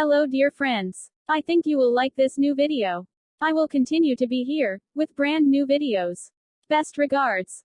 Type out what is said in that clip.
Hello dear friends. I think you will like this new video. I will continue to be here, with brand new videos. Best regards.